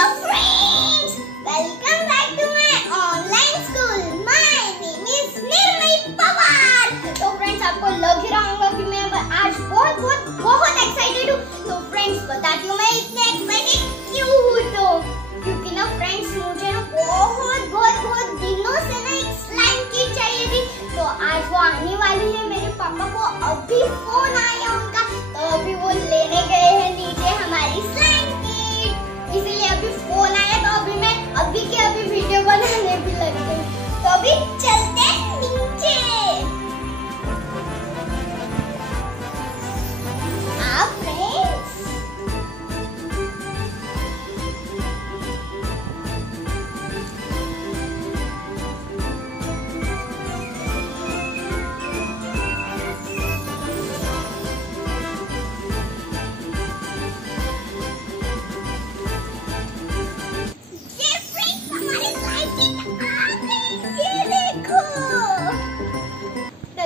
Hello friends, welcome back to my online school. My name is Nirmayi Pawar. तो friends आपको लग ही रहा होगा कि मैं आज बहुत एक्साइटेड हूँ। तो फ्रेंड्स बताती हूँ मैं इतने एक्साइटेड क्यों हूँ। तो क्योंकि ना फ्रेंड्स मुझे ना बहुत दिनों से ना एक स्लाइम किट चाहिए थी। तो आज वो आने वाली है। मेरे पापा को अभी फोन आया उनका, तो अभी वो लेने गए हैं नीचे हमारी स्लाइम किट। इसीलिए अभी फोन आया, तो अभी मैं अभी वीडियो बनाने भी लग गई। तो अभी चलते हैं नीचे। आप फ्रेंड्स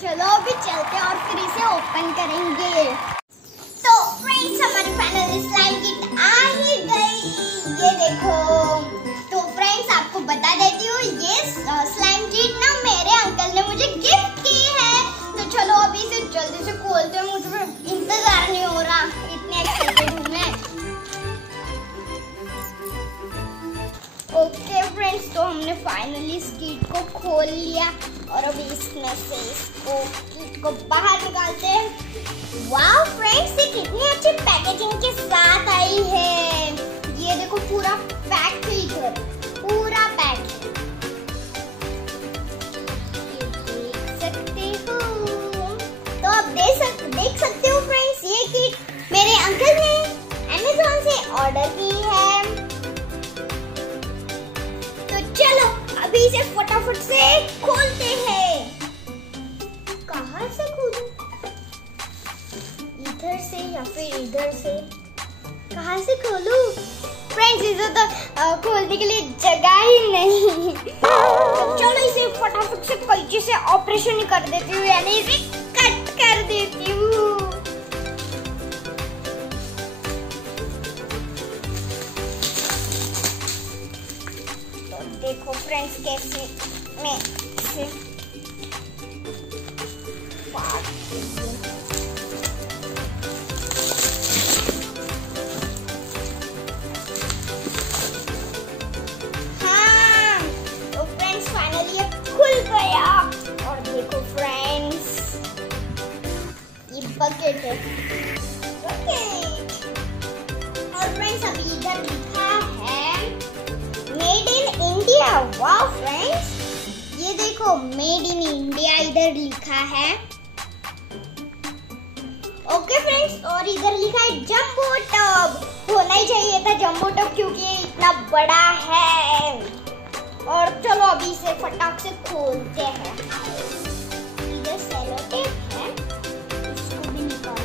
चलो अभी चलते हैं और फिर इसे ओपन करेंगे। तो फ्रेंड्स हमारी फाइनल स्लाइम किट आ ही गई, ये देखो। तो फ्रेंड्स आपको बता देती हूँ, ये स्लाइम किट ना मेरे अंकल ने मुझे गिफ्ट की है। तो चलो अभी इसे जल्दी से खोलते हैं, मुझे इंतजार नहीं हो रहा, इतने एक्साइटेड हूँ मैं। ओके फ्रेंड्स, तो हमने फाइनली इस किट को खोल लिया और अभी इसमें से इसको किट को बाहर निकालते हैं। वाओ फ्रेंड्स, ये कितनी अच्छी पैकेजिंग के साथ आई है। ये देखो पूरा पैक है, इधर पूरा पैक है, देख सकते हो। तो आप देख सकते हो फ्रेंड्स, ये किट मेरे अंकल ने अमेज़न से ऑर्डर की है। चलो अभी इसे फटाफट से खोलते हैं। कहाँ से खोलूं? इधर से या फिर इधर से? कहाँ से खोलूं? फ्रेंड्स इसे तो खोलने के लिए जगह ही नहीं। तो चलो इसे फटाफट से कैंची से ऑपरेशन कर देती हूँ, यानी इसे कट कर देती हूँ। देखो फ्रेंड्स कैसे मैं इसे हाँ, तो फ्रेंड्स फाइनली ये खुल गया। और देखो फ्रेंड्स, ये बकेट है, और फ्रेंड्स अभी इधर लिखा है made in India. Wow friends, ये देखो मेड इन इंडिया इधर लिखा है। ओके फ्रेंड्स, और इधर लिखा है जंबो टब। होना ही चाहिए था जंबो टब, क्योंकि ये इतना बड़ा है। और चलो अभी इसे फटाक से खोलते हैं। इधर सेलो टेप है, इसको भी निकालना।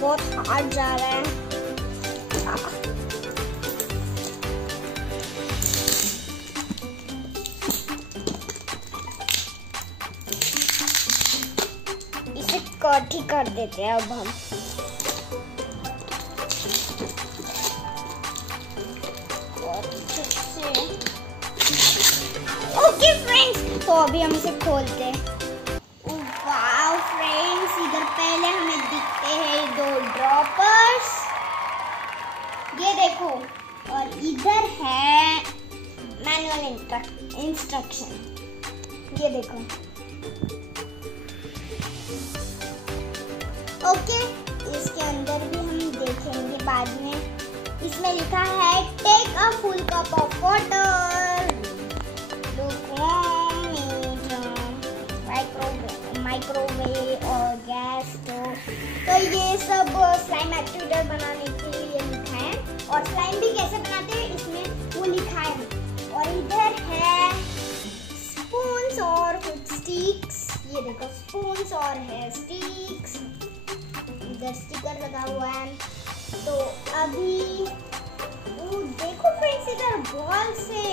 बहुत हार्ड जा रहा है। इसे कट ही कर देते हैं अब हम। ओके फ्रेंड्स, तो अभी हम इसे खोलते हैं। वाओ फ्रेंड्स, इधर पहले हमें दिखते हैं 2 ड्रॉपर्स, ये देखो। और इधर है मैनुअल इंस्ट्रक्शन, ये देखो। ओके, इसके अंदर भी हम देखेंगे बाद में। इसमें लिखा है take a full cup of water, microwave और गैस स्टोव। तो ये सब स्लाइम एक्टिवेटर बनाने के लिए लिखा है। और स्लाइम भी कैसे ये देखो स्पून्स और है स्टिक्स, इधर स्टिकर लगा हुआ है। तो अभी देखो फ्रेंड्स इधर बॉल्स है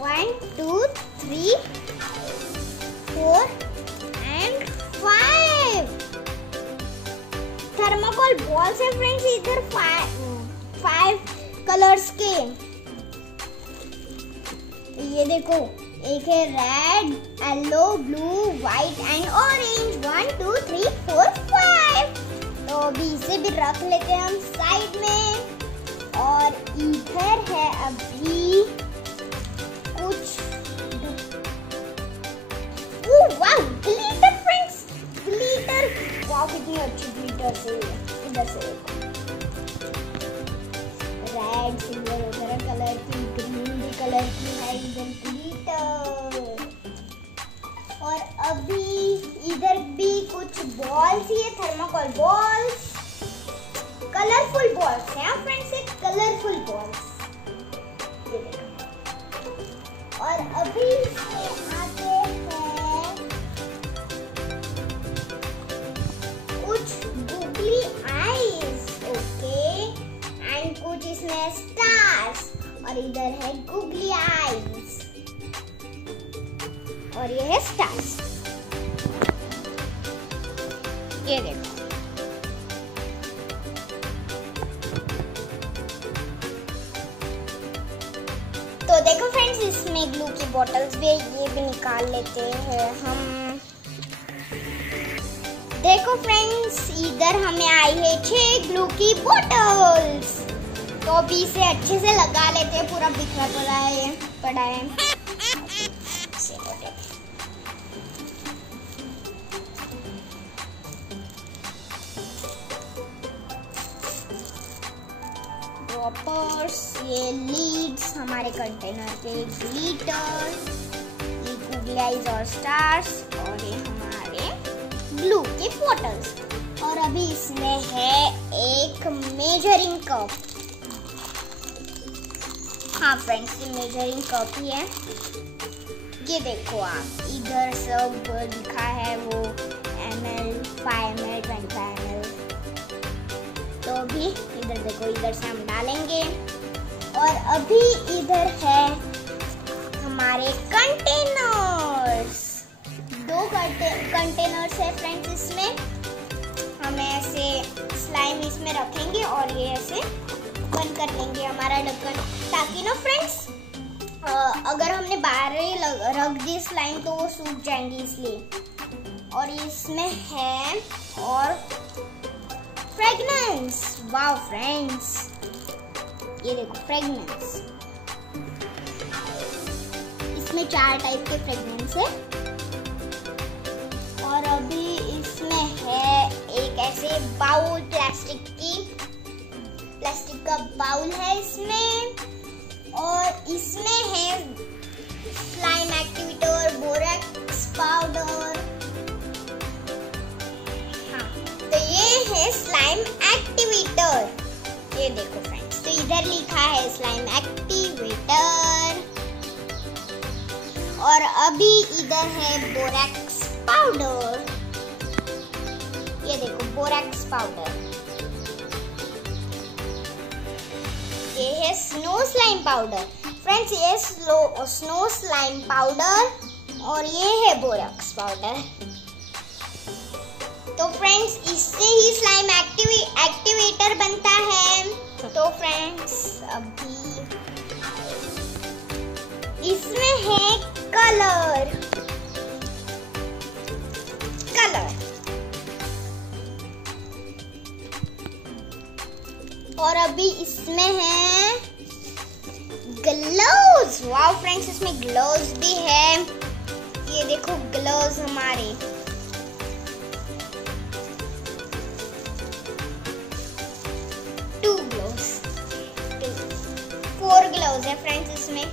1 2 3 4 and 5 थर्माकोल बॉल्स है फ्रेंड्स इधर 5 कलर्स के। ये देखो एक है red, yellow, blue, white and orange 1 2 3 4 5। तो अभी इसे भी रख लेते हैं हम साइड में। और इधर है अभी कुछ वाह ग्लिटर फ्रेंड्स, ग्लिटर वाह कितनी अच्छी ग्लिटर से। इधर से रेड सिल्वर वगैरह कलर की, ग्रीन भी कलर की है इधर ग्लिटर। और अभी इधर भी कुछ बॉल्स ही है, थर्माकोल बॉल्स, कलरफुल बॉल्स हैं फ्रेंड्स, ये कलरफुल बॉल्स। ये देखो और अभी इसमें आते हैं कुछ गूगली आईज, ओके, एंड कुछ इसमें स्टार्स। और इधर है गूगली आईज और ये है स्टार्स। ये देखो तो देखो फ्रेंड्स इसमें ग्लू की बोतल्स भी है, ये भी निकाल लेते हैं हम। देखो फ्रेंड्स इधर हमें आई है 6 ग्लू की बोतल्स। तो अभी इसे अच्छे से लगा लेते हैं, पूरा बिखरा पड़ा है। ड्रॉपर्स, ये लीड्स हमारे कंटेनर के, ग्लिटर, ये गूगली आईज और स्टार्स, और ये हमारे ग्लू के बोतल्स। और अभी इसमें है एक मेजरिंग कप। हाँ फ्रेंड्स ये मेजरिंग कप ही है। ये देखो आप इधर सब लिखा है वो ml, 5 ml, 25 ml। तो अभी इधर देखो, इधर से हम डालेंगे। और अभी इधर है हमारे कंटेनर्स, 2 कंटेनर्स है फ्रेंड्स। इसमें हम ऐसे स्लाइम इसमें रखेंगे और ये ऐसे बंद कर लेंगे हमारा ढक्कन, ताकि ना फ्रेंड्स अगर हमने बाहर रख दी स्लाइम तो वो सूख जाएंगी, इसलिए। और इसमें है और फ्रेगनेंस, वाव फ्रेंड्स ये देखो फ्रेगनेंस, इसमें 4 टाइप के फ्रेगनेंस है। और अभी इसमें है एक ऐसे बाउल, प्लास्टिक का बाउल है इसमें। और इसमें है स्लाइम एक्टिवेटर, बोरेक्स पाउडर। हाँ तो ये है स्लाइम एक्टिवेटर, ये देखो फ्रेंड्स। तो इधर लिखा है स्लाइम एक्टिवेटर। और अभी इधर है बोरेक्स पाउडर, ये देखो बोरेक्स पाउडर। ये है स्नो स्लाइम पाउडर फ्रेंड्स, ये स्नो स्लाइम पाउडर और ये है बोरेक्स पाउडर। तो फ्रेंड्स इससे ही स्लाइम एक्टिवेटर बनता है। तो फ्रेंड्स अभी इसमें है कलर। और अभी इसमें है ग्लव्स। वाओ फ्रेंड्स इसमें ग्लव्स भी है, ये देखो ग्लव्स हमारे। टू ग्लव्स, 4 ग्लव्स है फ्रेंड्स इसमें।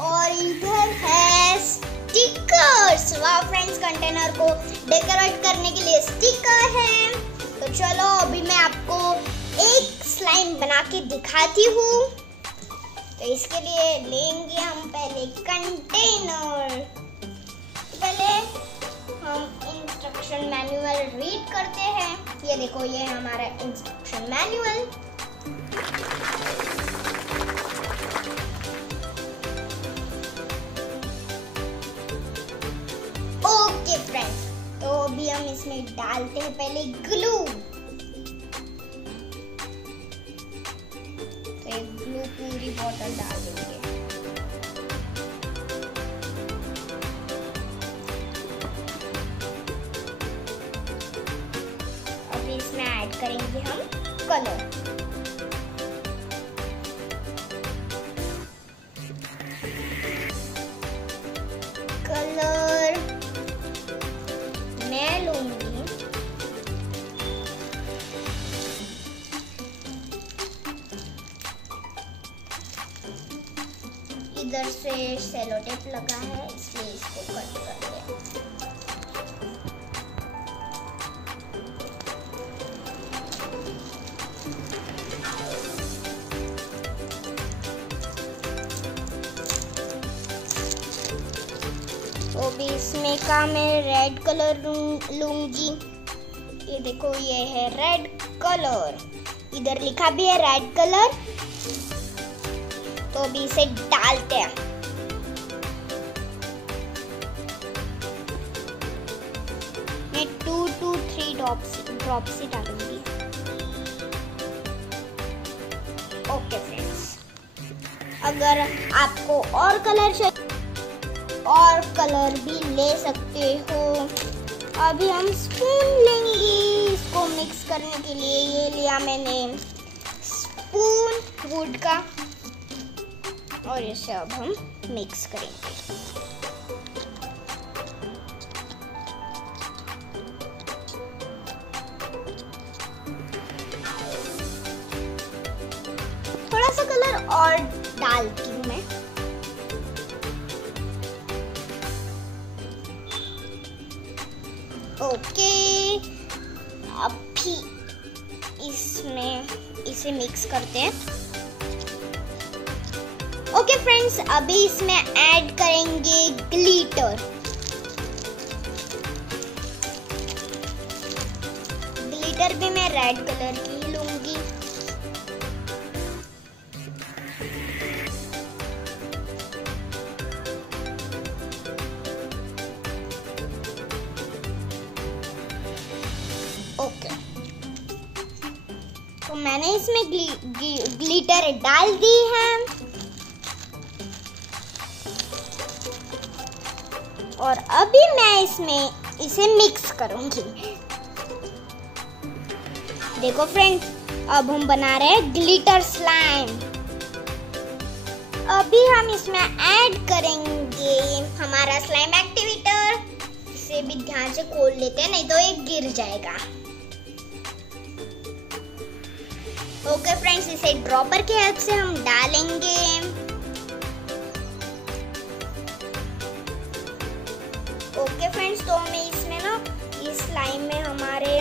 और इधर है स्टिकर्स। वाओ फ्रेंड्स कंटेनर को डेकोरेट करने के लिए स्टिकर है। तो चलो अभी मैं आपको एक स्लाइम बना के दिखाती हूँ। तो इसके लिए लेंगे हम पहले कंटेनर। सबसे पहले हम इंस्ट्रक्शन मैनुअल रीड करते हैं। ये देखो, ये हमारा इंस्ट्रक्शन मैनुअल। ओके फ्रेंड्स, तो अभी हम इसमें डालते हैं पहले ग्लू। तो एक ग्लू पूरी बोतल डाल देंगे। अभी इसमें ऐड करेंगे हम कलर। कलर मैं लूंगी इधर से सेलो टेप लगा है, इसलिए इसको कट कर दें। तो भी इसमें का मैं रेड कलर लूंगी। ये देखो, ये है रेड कलर, इधर लिखा भी है रेड कलर। तो भी इसे डालते हैं। मैं 2 to 3 ड्रॉप्स ही डालूंगी। ओके फ्रेंड्स, अगर आपको और कलर चाहिए और कलर भी ले सकते हो। अभी हम स्पून लेंगे इसको मिक्स करने के लिए। ये लिया मैंने स्पून वुड का, और इसे अब हम मिक्स करेंगे। थोड़ा सा कलर और डालती हूँ मैं। ओके, अभी इसमें इसे मिक्स करते हैं। ओके फ्रेंड्स, अभी इसमें ऐड करेंगे ग्लिटर। ग्लिटर भी मैं रेड कलर की ही लूंगी। ओके, तो मैंने इसमें ग्लिटर डाल दी है और अभी मैं इसमें इसे मिक्स करूंगी। देखो फ्रेंड्स, अब हम बना रहे हैं ग्लिटर स्लाइम। अभी हम इसमें ऐड करेंगे हमारा स्लाइम एक्टिवेटर। इसे भी ध्यान से खोल लेते हैं, नहीं तो ये गिर जाएगा। ओके फ्रेंड्स, इसे ड्रॉपर के हेल्प से हम डालेंगे। ओके फ्रेंड्स, तो मैं इसमें ना इस स्लाइम में हमारे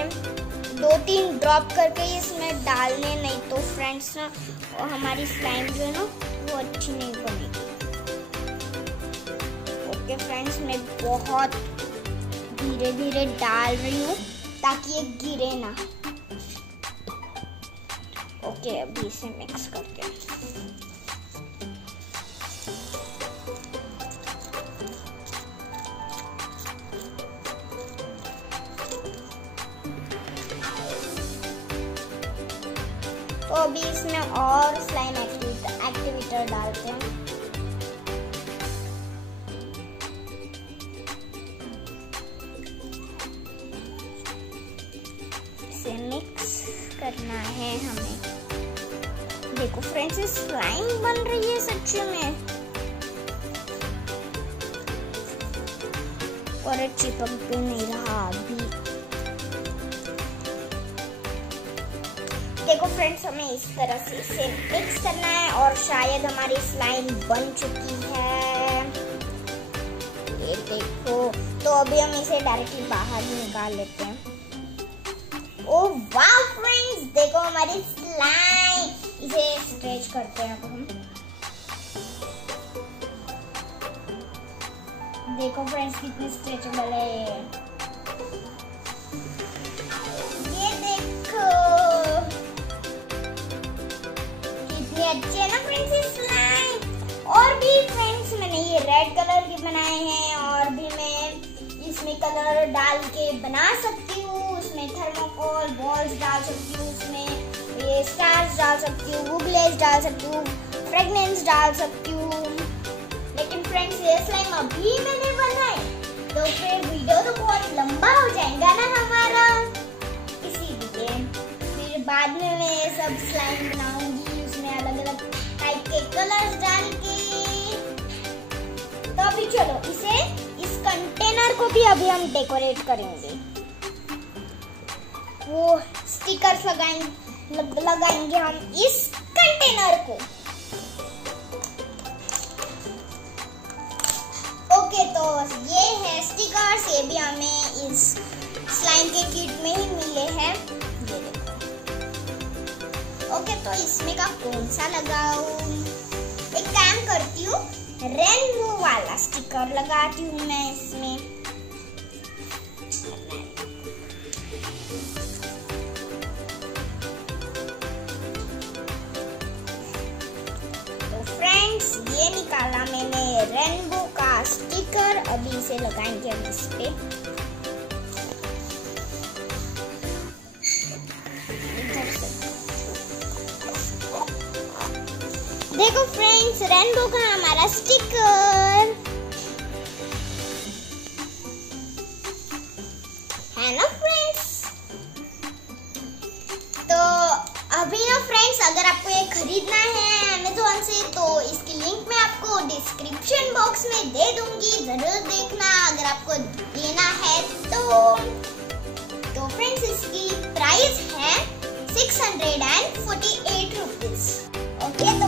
2-3 ड्रॉप करके इसमें डालने, नहीं तो फ्रेंड्स ना हमारी स्लाइम जो है ना वो अच्छी नहीं बनेगी। ओके फ्रेंड्स, मैं बहुत धीरे धीरे डाल रही हूँ ताकि ये गिरे ना। ओके, अभी इसे मिक्स करते हैं। तो अभी इसमें और स्लाइम एक्टिवेटर डालते हैं। इसे मिक्स करना है हमें। देखो फ्रेंड्स, स्लाइम बन रही है सच्ची में, और चिपक भी नहीं रहा अभी। देखो फ्रेंड्स, हमें इस तरह से इसे मिक्स करना है और शायद हमारी स्लाइम बन चुकी है। ये देखो, तो अभी हम इसे डायरेक्टली बाहर निकाल लेते हैं। ओह वाह फ्रेंड्स, देखो हमारी स्लाइम। इसे स्ट्रेच करते हैं अब हम। देखो फ्रेंड्स कितनी स्ट्रेचेबल है ये देखो कितनी अच्छी है ना फ्रेंड्स ये स्लाइम। और भी फ्रेंड्स मैंने ये रेड कलर के बनाए हैं और भी मैं इसमें कलर डाल के बना सकती हूँ। उसमें थर्मोकोल बॉल्स डाल सकती हूँ, उसमें ये स्टार्स डाल सकती हूँ, वुगलेस डाल सकती हूँ, फ्रेगनेंस डाल सकती हूँ। लेकिन फ्रेंड्स ये स्लाइम अभी मैंने बनाए तो फिर वीडियो तो बहुत लंबा हो जाएगा ना हमारा, इसीलिए फिर बाद में मैं ये सब स्लाइम बनाऊंगी उसमें अलग अलग टाइप के कलर्स डाल के। तो अभी चलो इस कंटेनर को भी अभी हम डेकोरेट करेंगे। वो स्टिकर्स लगाएंगे हम इस कंटेनर को। ओके तो ये है स्टिकर्स, ये भी हमें इस स्लाइम के किट में ही मिले हैं, ये देखो। ओके तो इसमें का कौन सा लगाऊं? एक काम करती हूँ रेनबो वाला स्टिकर लगाती हूँ मैं इसमें। तो फ्रेंड्स ये निकाला मैंने रेनबो का स्टिकर, अभी इसे लगाएंगे हम इस पे। देखो फ्रेंड्स रेनबो का हमारा स्टिकर है ना फ्रेंड्स। तो अभी ना फ्रेंड्स अगर आपको ये खरीदना है अमेज़न से तो इसकी लिंक मैं आपको डिस्क्रिप्शन बॉक्स में दे दूंगी, जरूर देखना अगर आपको लेना है तो फ्रेंड्स इसकी प्राइस है 648 रुपीज। ओके तो